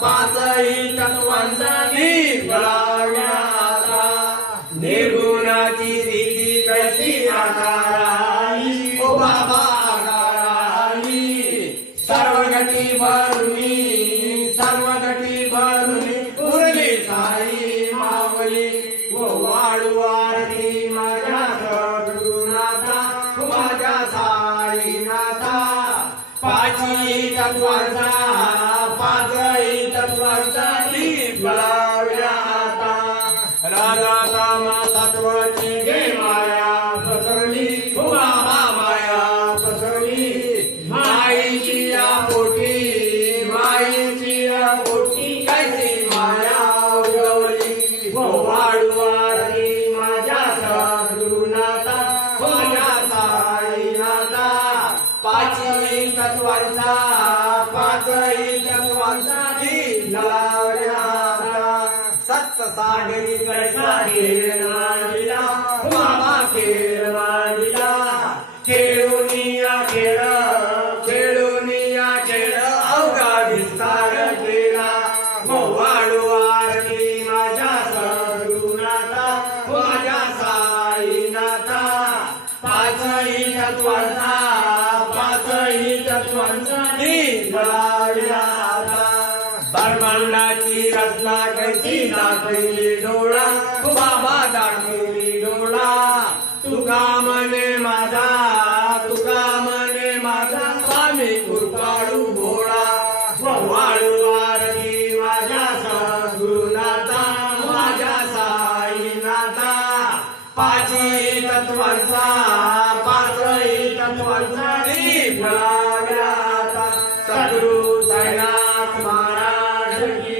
पाचही तत्वांचा दीप लावण्याचा निर्गुणाची स्थिती कशी आकाराली ओ बाबा आकाराली सर्वगती भरुनी उरली साई मावली व वाढू आरती माझ्या सद्गुणाचा माझ्या साईनाथा पाचही तत्वांचा दीप लावल्या आता राजा सत्वाची गे माया पसरली बाबा माया पसरली माईची या पोटी कैसी माया उगवली व वाढू आरती माझ्या सद्गुणाचा माझ्या साईनाथा पाचही तत्वांचा दीप लावल्या सत्य सागरी कैसा खेळ मांडला बाबा खेळ मांडला खेळून या खेळ अवघा विस्तार केला वाढू आरती माझ्या सद्गुणाचा माझ्या साईनाथा पाचही तत्वांचा दीप लावल्या ब्रह्मांडाची रचना कैसी दाखवली डोळा बाबा दाखवली डोळा तुका मने माझा स्वामी कृपाळू भोळा वाळू आरती माझ्या सद्गुणाचा माझ्या साईनाथा पाचही तत्वांचा दीप लावल्या सद्गुरु साईनाथ महाराज की